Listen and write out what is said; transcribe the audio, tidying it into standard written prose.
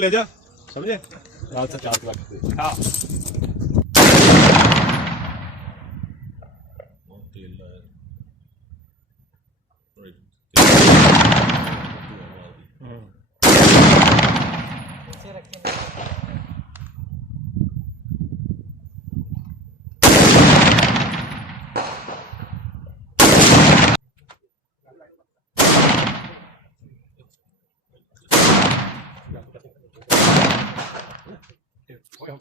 ले जा, समझे? रात से 4 लाख दे। हाँ। तेल लाया। Okay.